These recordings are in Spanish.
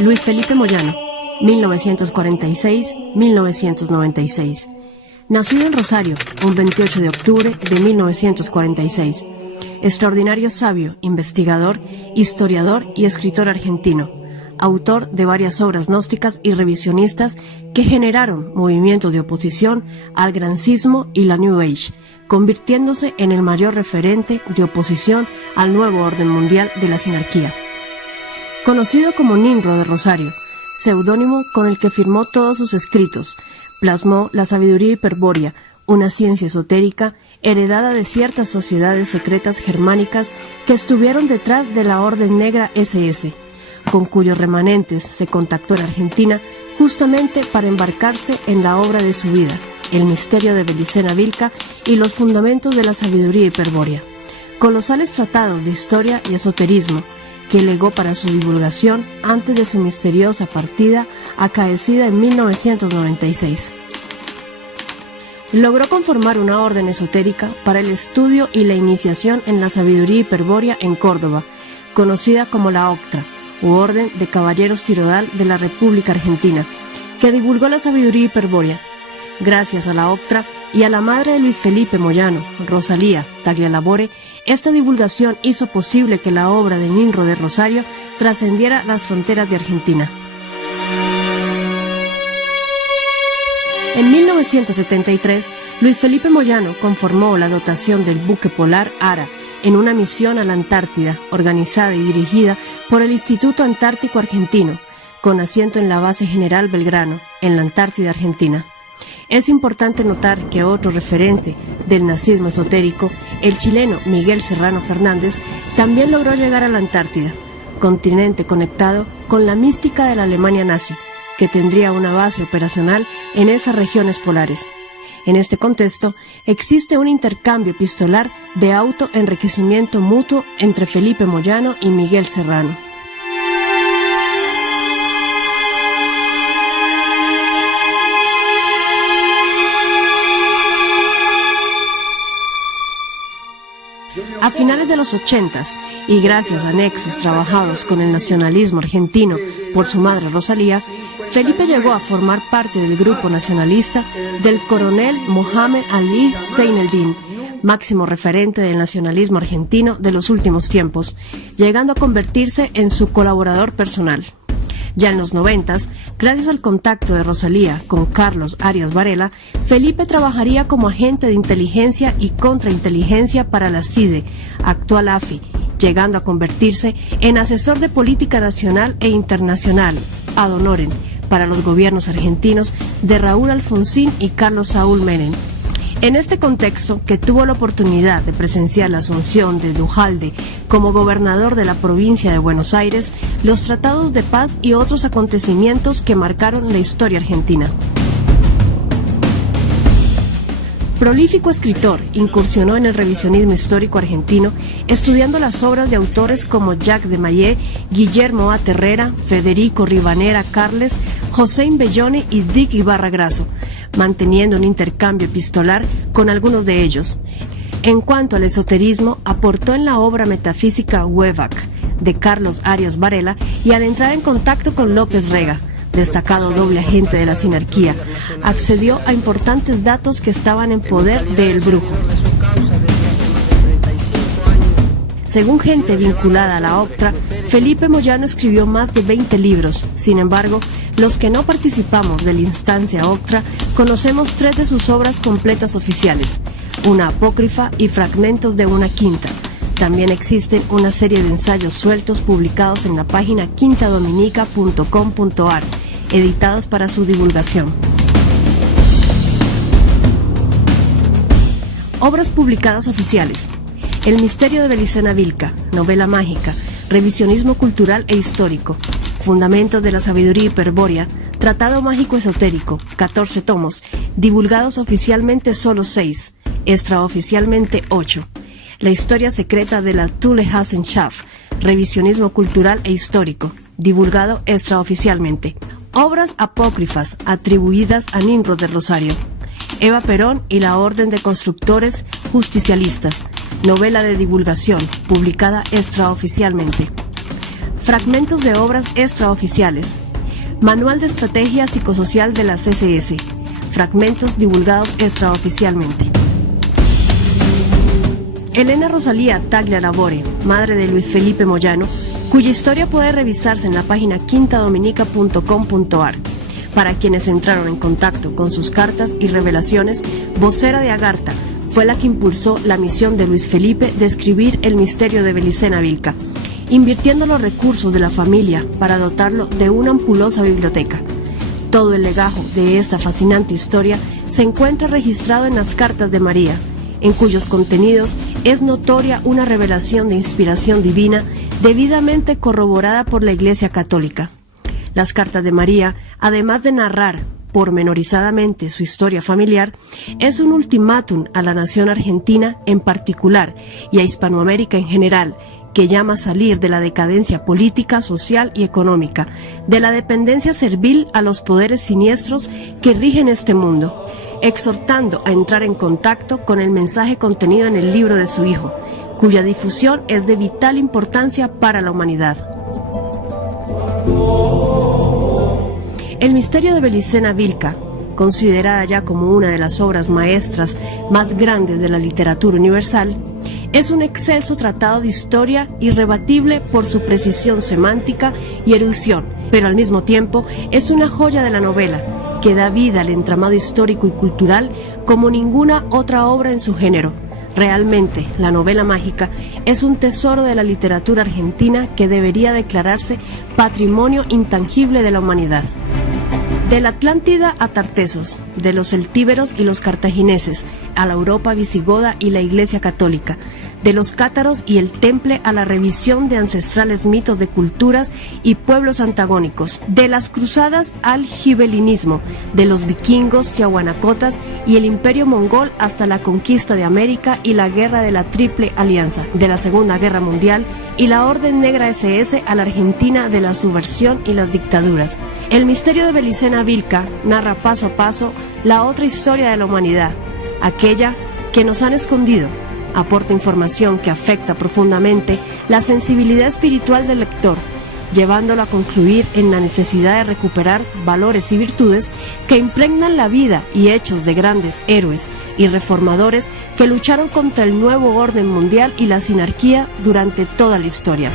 Luis Felipe Moyano, 1946-1996. Nacido en Rosario, un 28 de octubre de 1946. Extraordinario sabio, investigador, historiador y escritor argentino. Autor de varias obras gnósticas y revisionistas que generaron movimientos de oposición al grancismo y la New Age, convirtiéndose en el mayor referente de oposición al nuevo orden mundial de la sinarquía. Conocido como Ninro de Rosario, seudónimo con el que firmó todos sus escritos, plasmó la sabiduría hiperbórea, una ciencia esotérica heredada de ciertas sociedades secretas germánicas que estuvieron detrás de la Orden Negra SS, con cuyos remanentes se contactó en Argentina justamente para embarcarse en la obra de su vida, El misterio de Belicena Vilca y los fundamentos de la sabiduría hiperbórea. Colosales tratados de historia y esoterismo que legó para su divulgación antes de su misteriosa partida acaecida en 1996. Logró conformar una orden esotérica para el estudio y la iniciación en la sabiduría hiperbórea en Córdoba, conocida como la Octra, u Orden de Caballeros Tirodal de la República Argentina, que divulgó la sabiduría hiperbórea. Gracias a la Octra y a la madre de Luis Felipe Moyano, Rosalía Taglialavore, esta divulgación hizo posible que la obra de Ninro de Rosario trascendiera las fronteras de Argentina. En 1973, Luis Felipe Moyano conformó la dotación del buque polar Ara en una misión a la Antártida, organizada y dirigida por el Instituto Antártico Argentino, con asiento en la Base General Belgrano, en la Antártida Argentina. Es importante notar que otro referente del nazismo esotérico, el chileno Miguel Serrano Fernández, también logró llegar a la Antártida, continente conectado con la mística de la Alemania nazi, que tendría una base operacional en esas regiones polares. En este contexto, existe un intercambio epistolar de autoenriquecimiento mutuo entre Felipe Moyano y Miguel Serrano. A finales de los 80s, y gracias a nexos trabajados con el nacionalismo argentino por su madre Rosalía, Felipe llegó a formar parte del grupo nacionalista del coronel Mohamed Ali Zeineldin, máximo referente del nacionalismo argentino de los últimos tiempos, llegando a convertirse en su colaborador personal. Ya en los 90s, gracias al contacto de Rosalía con Carlos Arias Varela, Felipe trabajaría como agente de inteligencia y contrainteligencia para la CIDE, actual AFI, llegando a convertirse en asesor de política nacional e internacional, ad honorem, para los gobiernos argentinos de Raúl Alfonsín y Carlos Saúl Menem. En este contexto, que tuvo la oportunidad de presenciar la asunción de Duhalde como gobernador de la provincia de Buenos Aires, los tratados de paz y otros acontecimientos que marcaron la historia argentina. Prolífico escritor, incursionó en el revisionismo histórico argentino, estudiando las obras de autores como Jacques de Maillet, Guillermo A. Terrera, Federico Rivanera Carles, José Imbellone y Dick Ibarra Grasso, manteniendo un intercambio epistolar con algunos de ellos. En cuanto al esoterismo, aportó en la obra metafísica Huevac, de Carlos Arias Varela, y al entrar en contacto con López Rega, destacado doble agente de la sinarquía, accedió a importantes datos que estaban en poder de El Brujo. Según gente vinculada a la Octra, Felipe Moyano escribió más de 20 libros. Sin embargo, los que no participamos de la instancia Octra conocemos 3 de sus obras completas oficiales, una apócrifa y fragmentos de una quinta. También existen una serie de ensayos sueltos publicados en la página quintadominica.com.ar, editados para su divulgación. Obras publicadas oficiales: El misterio de Belicena Vilca, novela mágica, revisionismo cultural e histórico, Fundamentos de la sabiduría hiperbórea, Tratado mágico esotérico, 14 tomos, divulgados oficialmente solo 6, extraoficialmente 8. La historia secreta de la Thule-Hassenschaft, revisionismo cultural e histórico, divulgado extraoficialmente. Obras apócrifas atribuidas a Ninro de Rosario: Eva Perón y la Orden de Constructores Justicialistas, novela de divulgación, publicada extraoficialmente. Fragmentos de obras extraoficiales. Manual de Estrategia Psicosocial de la CCS. Fragmentos divulgados extraoficialmente. Elena Rosalía Taglia Labore, madre de Luis Felipe Moyano, cuya historia puede revisarse en la página quintadominica.com.ar. Para quienes entraron en contacto con sus cartas y revelaciones, vocera de Agartha, fue la que impulsó la misión de Luis Felipe de escribir El misterio de Belicena Vilca, invirtiendo los recursos de la familia para dotarlo de una ampulosa biblioteca. Todo el legajo de esta fascinante historia se encuentra registrado en las cartas de María, en cuyos contenidos es notoria una revelación de inspiración divina debidamente corroborada por la Iglesia Católica. Las cartas de María, además de narrar pormenorizadamente su historia familiar, es un ultimátum a la nación argentina en particular y a Hispanoamérica en general, que llama a salir de la decadencia política, social y económica, de la dependencia servil a los poderes siniestros que rigen este mundo, exhortando a entrar en contacto con el mensaje contenido en el libro de su hijo, cuya difusión es de vital importancia para la humanidad. El misterio de Belicena Vilca, considerada ya como una de las obras maestras más grandes de la literatura universal, es un excelso tratado de historia irrebatible por su precisión semántica y erudición, pero al mismo tiempo es una joya de la novela que da vida al entramado histórico y cultural como ninguna otra obra en su género. Realmente, la novela mágica es un tesoro de la literatura argentina que debería declararse patrimonio intangible de la humanidad. De la Atlántida a Tartessos, de los celtíberos y los cartagineses, a la Europa visigoda y la Iglesia Católica, de los cátaros y el temple a la revisión de ancestrales mitos de culturas y pueblos antagónicos, de las cruzadas al gibelinismo, de los vikingos, tiahuanacotas y el imperio mongol hasta la conquista de América y la guerra de la Triple Alianza, de la Segunda Guerra Mundial y la Orden Negra SS a la Argentina de la subversión y las dictaduras. El misterio de Belicena Vilca narra paso a paso la otra historia de la humanidad, aquella que nos han escondido. Aporta información que afecta profundamente la sensibilidad espiritual del lector, llevándolo a concluir en la necesidad de recuperar valores y virtudes que impregnan la vida y hechos de grandes héroes y reformadores que lucharon contra el nuevo orden mundial y la sinarquía durante toda la historia.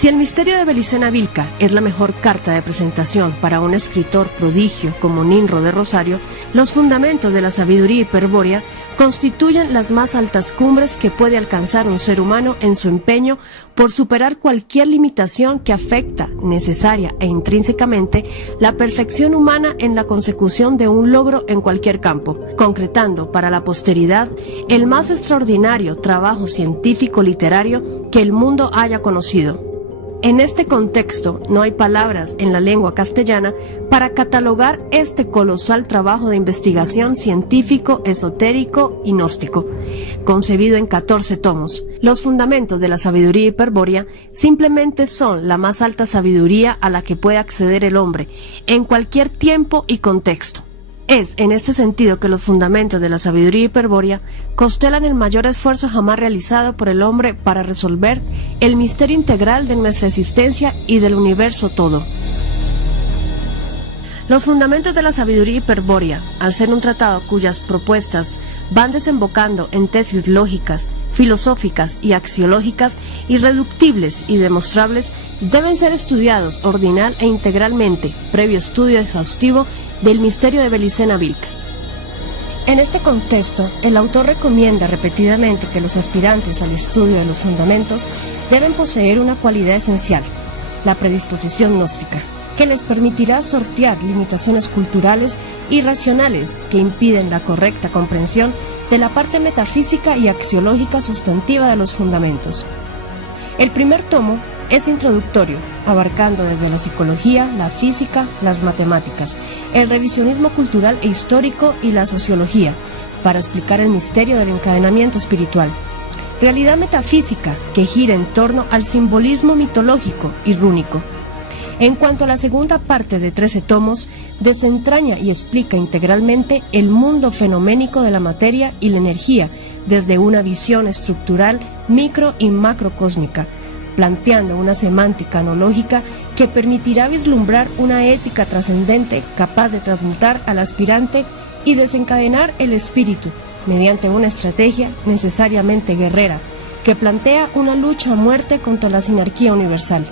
Si el misterio de Belicena Vilca es la mejor carta de presentación para un escritor prodigio como Ninro de Rosario, los fundamentos de la sabiduría hiperbórea constituyen las más altas cumbres que puede alcanzar un ser humano en su empeño por superar cualquier limitación que afecta, necesaria e intrínsecamente, la perfección humana en la consecución de un logro en cualquier campo, concretando para la posteridad el más extraordinario trabajo científico-literario que el mundo haya conocido. En este contexto, no hay palabras en la lengua castellana para catalogar este colosal trabajo de investigación científico, esotérico y gnóstico, concebido en 14 tomos. Los fundamentos de la sabiduría hiperbórea simplemente son la más alta sabiduría a la que puede acceder el hombre, en cualquier tiempo y contexto. Es en este sentido que los fundamentos de la sabiduría hiperbórea constelan el mayor esfuerzo jamás realizado por el hombre para resolver el misterio integral de nuestra existencia y del universo todo. Los fundamentos de la sabiduría hiperbórea, al ser un tratado cuyas propuestas van desembocando en tesis lógicas, filosóficas y axiológicas irreductibles y demostrables, deben ser estudiados ordinal e integralmente, previo estudio exhaustivo del misterio de Belicena Vilca. En este contexto, el autor recomienda repetidamente que los aspirantes al estudio de los fundamentos deben poseer una cualidad esencial, la predisposición gnóstica, que les permitirá sortear limitaciones culturales y racionales que impiden la correcta comprensión de la parte metafísica y axiológica sustantiva de los fundamentos. El primer tomo es introductorio, abarcando desde la psicología, la física, las matemáticas, el revisionismo cultural e histórico y la sociología, para explicar el misterio del encadenamiento espiritual. Realidad metafísica que gira en torno al simbolismo mitológico y rúnico. En cuanto a la segunda parte de 13 tomos, desentraña y explica integralmente el mundo fenoménico de la materia y la energía desde una visión estructural micro y macrocósmica, planteando una semántica analógica que permitirá vislumbrar una ética trascendente capaz de transmutar al aspirante y desencadenar el espíritu mediante una estrategia necesariamente guerrera que plantea una lucha a muerte contra la sinarquía universal.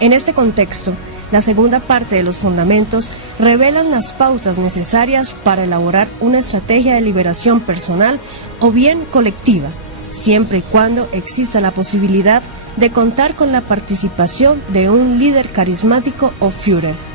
En este contexto, la segunda parte de los fundamentos revelan las pautas necesarias para elaborar una estrategia de liberación personal o bien colectiva, siempre y cuando exista la posibilidad de contar con la participación de un líder carismático o Führer.